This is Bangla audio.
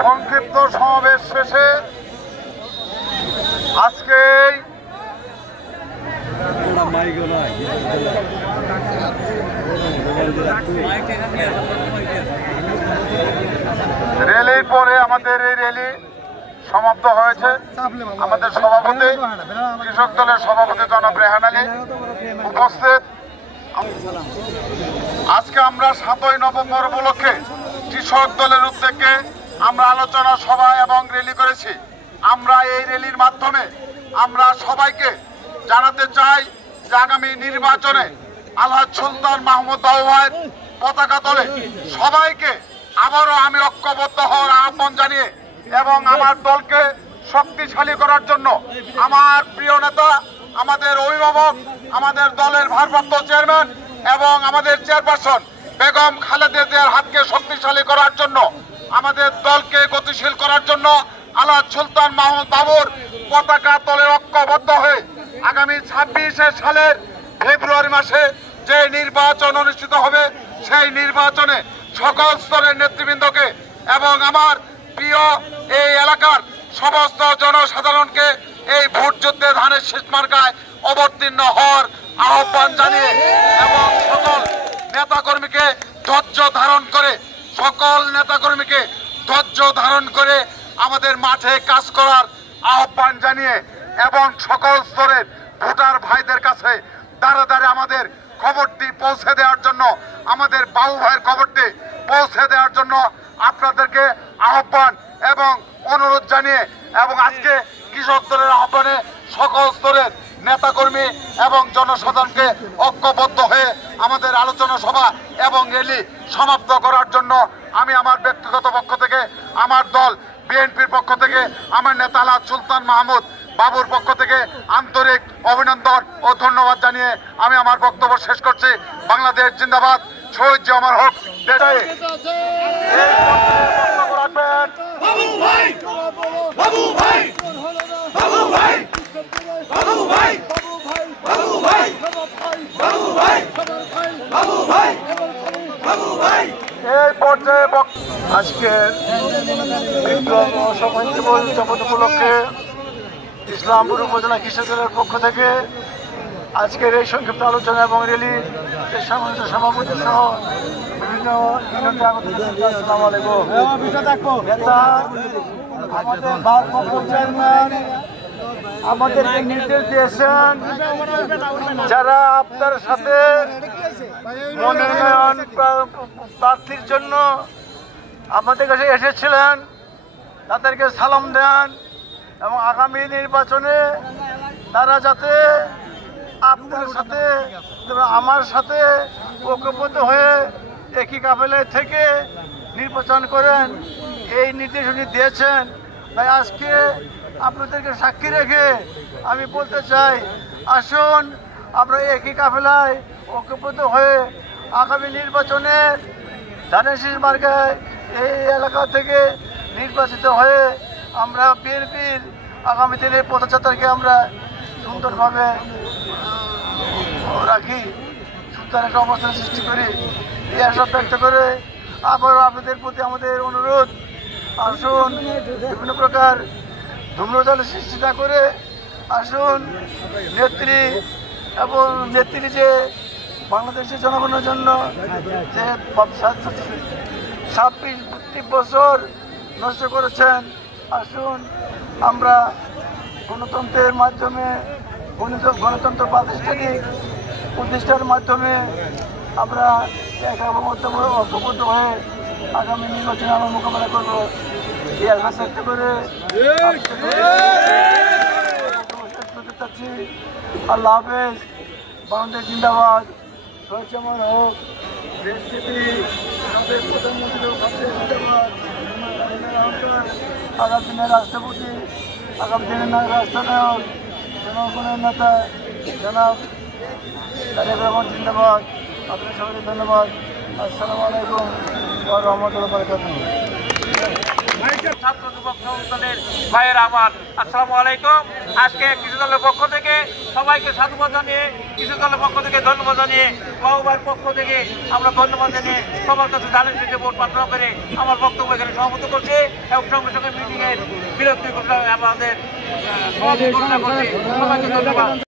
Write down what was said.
সংক্ষিপ্ত সমাবেশ শেষে আজকে র্যালির পরে আমাদের এই র্যালি সমাপ্ত হয়েছে। আমাদের সভাপতি কৃষক দলের সভাপতি জনাব রেহান আলী উপস্থিত। আজকে আমরা 7ই নভেম্বর উপলক্ষে কৃষক দলের উদ্যোগে আমরা আলোচনা সভা এবং র্যালি করেছি। আমরা এই র্যালির মাধ্যমে আমরা সবাইকে জানাতে চাই যে আগামী নির্বাচনে আলহাজ সুলতান মাহমুদ বাবু ভাইয়ের পতাকা তলে সবাইকে আবারও আমি ঐক্যবদ্ধ হওয়ার আহ্বান জানিয়ে এবং আমার দলকে শক্তিশালী করার জন্য আমার প্রিয় নেতা, আমাদের অভিভাবক, আমাদের দলের ভারপ্রাপ্ত চেয়ারম্যান এবং আমাদের চেয়ারপারসন বেগম খালেদা জিয়ার হাতকে শক্তিশালী করার জন্য, আমাদের দলকে গতিশীল করার জন্য আলহাজ সুলতান মাহমুদ বাবুর পতাকা তলে ঐক্যবদ্ধ হয়ে আগামী 26 সালের ফেব্রুয়ারি মাসে যে নির্বাচন অনুষ্ঠিত হবে সেই নির্বাচনে সকল স্তরের নেতৃবৃন্দকে এবং আমার প্রিয় এই এলাকার সমস্ত জনসাধারণকে এই ভোট যুদ্ধে ধানের শীষ মার্কায় অবতীর্ণ হওয়ার আহ্বান জানিয়ে এবং সকল নেতাকর্মীকে ধৈর্য ধারণ করে আমাদের মাঠে কাজ করার আহ্বান জানিয়ে এবং সকল স্তরের ভোটার ভাইদের কাছে দাঁড়ে দাঁড়িয়ে আমাদের খবরটি পৌঁছে দেওয়ার জন্য, আমাদের বাবু ভাইয়ের খবরটি পৌঁছে দেওয়ার জন্য আপনাদেরকে আহ্বান এবং অনুরোধ জানিয়ে এবং আজকে কৃষক দলের আহ্বানে সকল স্তরের নেতাকর্মী এবং জনসাধারণকে ঐক্যবদ্ধ হয়ে আমাদের আলোচনা সভা এবং র্যালি সমাপ্ত করার জন্য আমি আমার ব্যক্তিগত পক্ষ থেকে, আমার দল বিএনপির পক্ষ থেকে, আমার নেতা আলহাজ সুলতান মাহমুদ বাবুর পক্ষ থেকে আন্তরিক অভিনন্দন ও ধন্যবাদ জানিয়ে আমি আমার বক্তব্য শেষ করছি। বাংলাদেশ জিন্দাবাদ, শহীদ জিয়া অমর হোক। এই পর্যায়ে আজকের বিপ্লব ও সমাজজীবন উদযাপন উপলক্ষে ইসলামপুর উপজেলা কৃষক দলের পক্ষ থেকে আজকের এই সংক্ষিপ্ত আলোচনা এবং র্যালি সভাপতি সহ বিভিন্ন আসসালামু আলাইকুম নেতা, আমাদের ভারপ্রাপ্ত চেয়ারম্যান আমাদেরকে নির্দেশ দিয়েছেন যারা আপনার সাথে মনোনয়ন প্রার্থীর জন্য আমাদের কাছে এসেছিলেন তাদেরকে সালাম দেন এবং আগামী নির্বাচনে তারা যাতে আপনার সাথে আমার সাথে ঐক্যবদ্ধ হয়ে একই কাফেলায় থেকে নির্বাচন করেন এই নির্দেশ উনি দিয়েছেন। তাই আজকে আপনাদেরকে সাক্ষী রেখে আমি বলতে চাই, আসুন আমরা একই কাফেলায় ঐক্যবদ্ধ হয়ে আগামী নির্বাচনে ধানের শীষ মার্কায় এই এলাকা থেকে নির্বাচিত হয়ে আমরা বিএনপির আগামী দিনের পদযাত্রাকে আমরা সুন্দরভাবে রাখি, সুন্দর একটা অবস্থান সৃষ্টি করি। এই আশা ব্যক্ত করে আবারও আপনাদের প্রতি আমাদের অনুরোধ, আসুন বিভিন্ন প্রকার ধূম্রজালের সৃষ্টি না করে আসুন নেত্রী এবং নেত্রী যে বাংলাদেশের জনগণের জন্য যে 26-32 বছর নষ্ট করেছেন, আসুন আমরা গণতন্ত্রের মাধ্যমে গণতন্ত্র প্রাতিষ্ঠানিক প্রতিষ্ঠার মাধ্যমে আমরা ঐক্যবদ্ধ হয়ে আগামী নির্বাচনে আমরা মোকাবেলা করব। এই আশা ব্যক্ত করে আল্লাহ হাফেজ। বাংলাদেশ জিন্দাবাদ, সহজমর হোক, প্রধানমন্ত্রী জিন্দাবাদ, আগামী দিনের রাষ্ট্রপতি, আগামী দিনের রাষ্ট্রনায়ক, জনগণের নেতা জনাব তারেক রহমান জিন্দাবাদ। আপনার সবাইকে ধন্যবাদ। আসসালামু আলাইকুম ওয়া রাহমাতুল্লাহি ওয়া বারাকাতুহু। ছাত্র যুবক সংগঠনের ভাইয়েরা আমার, আসসালামু আলাইকুম। আজকে কিছু দলের পক্ষ থেকে সবাইকে সাধুবাদ জানিয়ে, কিছু দলের পক্ষ থেকে ধন্যবাদ জানিয়ে, বাবুভাইয়ের পক্ষ থেকে আমরা ধন্যবাদ জানিয়ে সবার কাছে ধানের শীষে ভোট প্রার্থনা করে আমার বক্তব্য এখানে সমাপ্ত করছি এবং সঙ্গে সঙ্গে মিটিংয়ের বিরক্তি ঘোষণা আমাদের সমাপ্তি ঘোষণা করছি। সবাইকে ধন্যবাদ।